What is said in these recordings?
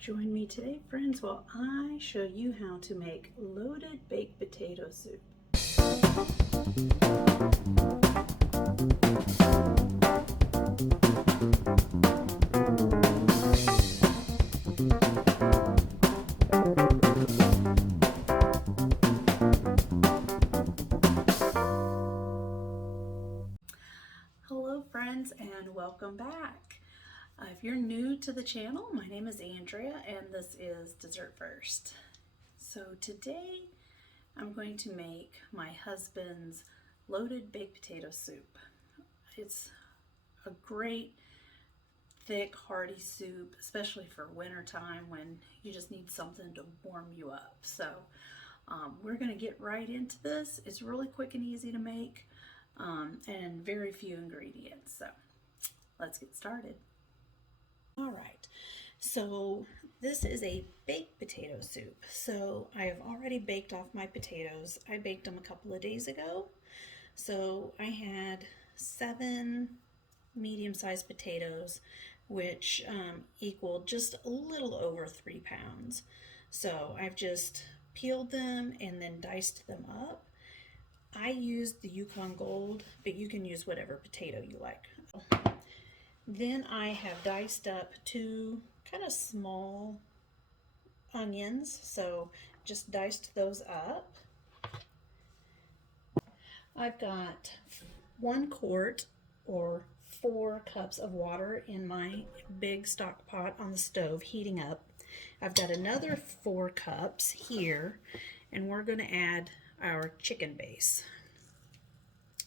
Join me today, friends, while I show you how to make loaded baked potato soup. Hello, friends, and welcome back. If you're new to the channel, my name is Andrea, and this is Dessert First. So today, I'm going to make my husband's loaded baked potato soup. It's a great, thick, hearty soup, especially for winter time when you just need something to warm you up. So we're going to get right into this. It's really quick and easy to make, and very few ingredients. So let's get started. All right, so this is a baked potato soup. So I have already baked off my potatoes. I baked them a couple of days ago. So I had 7 medium-sized potatoes, which equaled just a little over 3 pounds. So I've just peeled them and then diced them up. I used the Yukon Gold, but you can use whatever potato you like. Then I have diced up 2 kind of small onions, so just diced those up. I've got 1 quart or 4 cups of water in my big stock pot on the stove heating up. I've got another 4 cups here, and we're going to add our chicken base.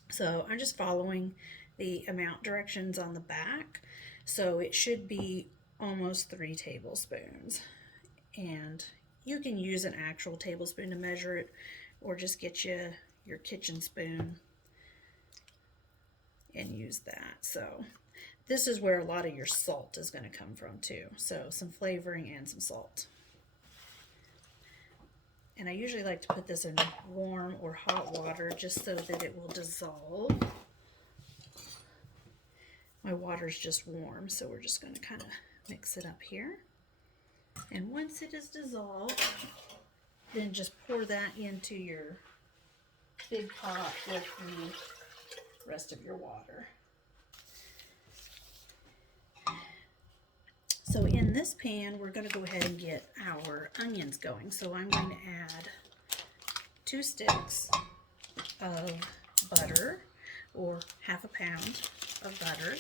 So I'm just following the amount directions on the back, so it should be almost 3 tablespoons. And you can use an actual tablespoon to measure it, or just get you your kitchen spoon and use that. So this is where a lot of your salt is going to come from too. So some flavoring and some salt. And I usually like to put this in warm or hot water just so that it will dissolve. My water's just warm, so we're just going to kind of mix it up here. And once it is dissolved, then just pour that into your big pot with the rest of your water. So in this pan, we're going to go ahead and get our onions going. So I'm going to add 2 sticks of butter, or half a pound of butter.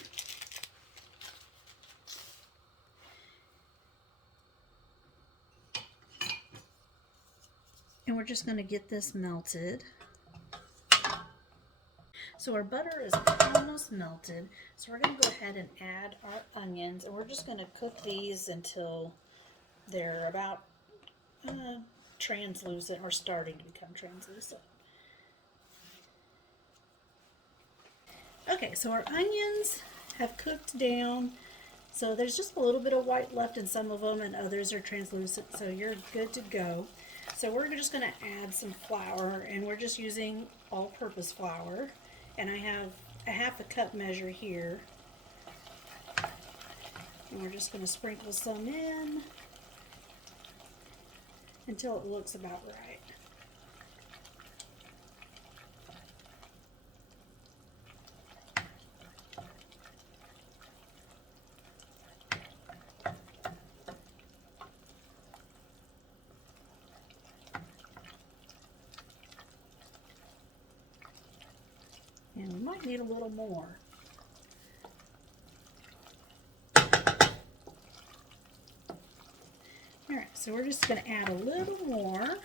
And we're just going to get this melted. So our butter is almost melted, so we're going to go ahead and add our onions, and we're just going to cook these until they're about translucent, or starting to become translucent. Okay, so our onions have cooked down, so there's just a little bit of white left in some of them, and others are translucent, so you're good to go. So we're just going to add some flour, and we're just using all-purpose flour. And I have a half a cup measure here. And we're just going to sprinkle some in until it looks about right. And we might need a little more. Alright, so we're just going to add a little more.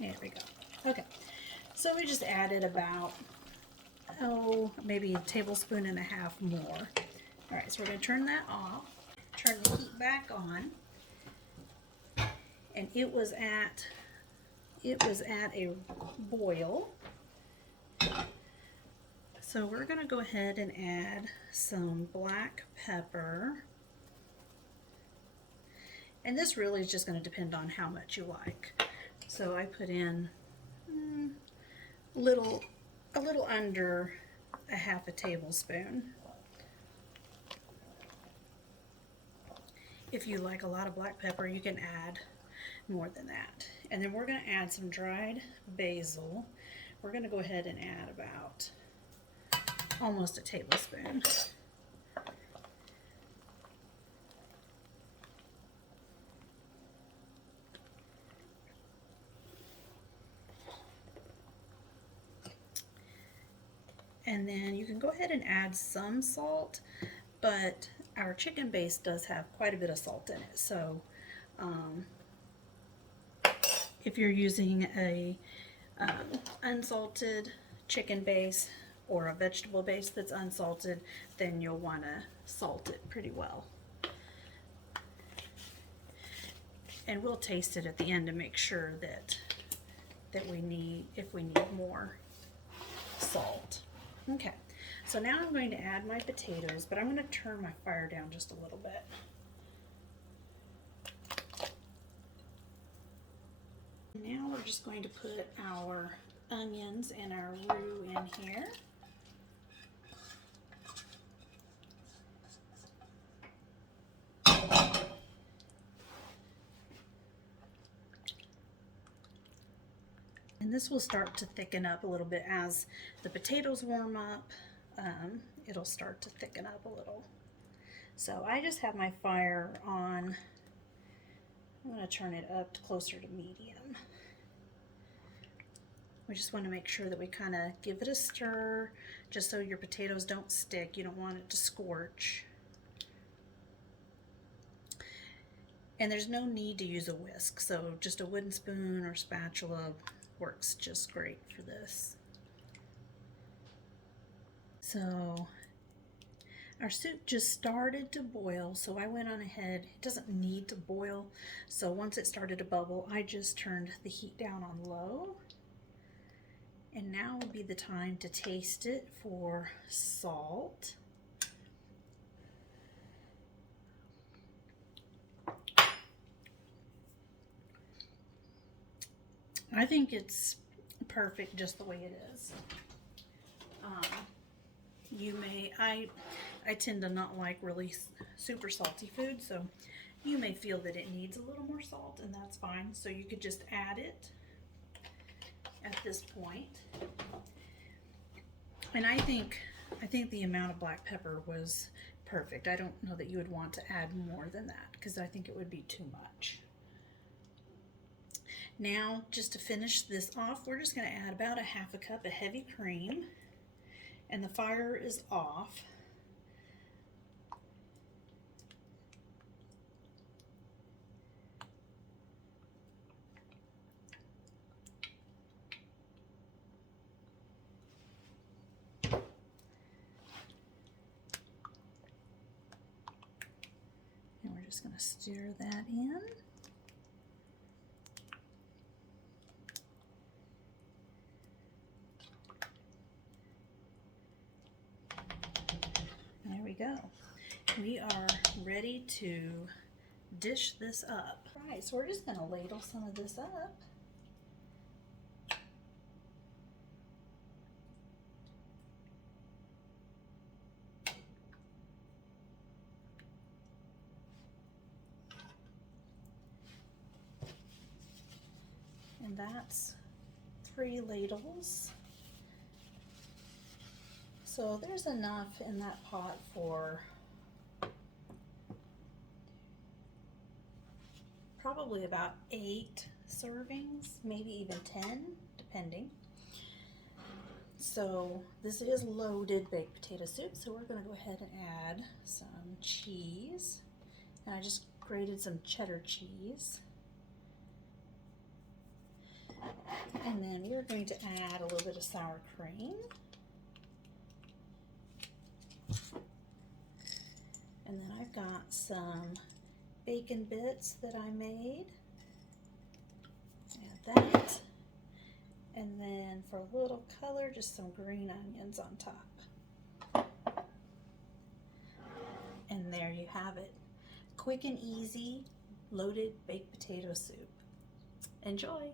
There we go. Okay, so we just added about, maybe a tablespoon and a half more. Alright, so we're going to turn that off, turn the heat back on, and it was at a boil. So we're going to go ahead and add some black pepper And this really is just going to depend on how much you like. So I put in a little under a half a tablespoon. If you like a lot of black pepper, you can add more than that. And then we're going to add some dried basil. We're going to go ahead and add about almost a tablespoon. And then you can go ahead and add some salt, but our chicken base does have quite a bit of salt in it. So if you're using a unsalted chicken base or a vegetable base that's unsalted, then you'll want to salt it pretty well. And we'll taste it at the end to make sure that if we need more salt. Okay, so now I'm going to add my potatoes, but I'm going to turn my fire down just a little bit. Now we're just going to put our onions and our roux in here. And this will start to thicken up a little bit as the potatoes warm up. It'll start to thicken up a little. So I just have my fire on. I'm going to turn it up to closer to medium. We just want to make sure that we kind of give it a stir, just so your potatoes don't stick. You don't want it to scorch. And there's no need to use a whisk, so just a wooden spoon or spatula works just great for this. So our soup just started to boil, so I went on ahead. It doesn't need to boil, so once it started to bubble, I just turned the heat down on low. And now would be the time to taste it for salt. I think it's perfect just the way it is. I tend to not like really super salty food, so you may feel that it needs a little more salt, and that's fine. So you could just add it at this point. And I think the amount of black pepper was perfect. I don't know that you would want to add more than that, because I think it would be too much. Now, just to finish this off, we're just going to add about a half a cup of heavy cream, and the fire is off. And we're just going to stir that in. There we go. We are ready to dish this up. All right, so we're just going to ladle some of this up. And that's 3 ladles. So there's enough in that pot for probably about 8 servings, maybe even 10, depending. So this is loaded baked potato soup, so we're going to go ahead and add some cheese. And I just grated some cheddar cheese. And then we're going to add a little bit of sour cream. And then I've got some bacon bits that I made. Add that. And then for a little color, just some green onions on top. And there you have it. Quick and easy, loaded baked potato soup. Enjoy!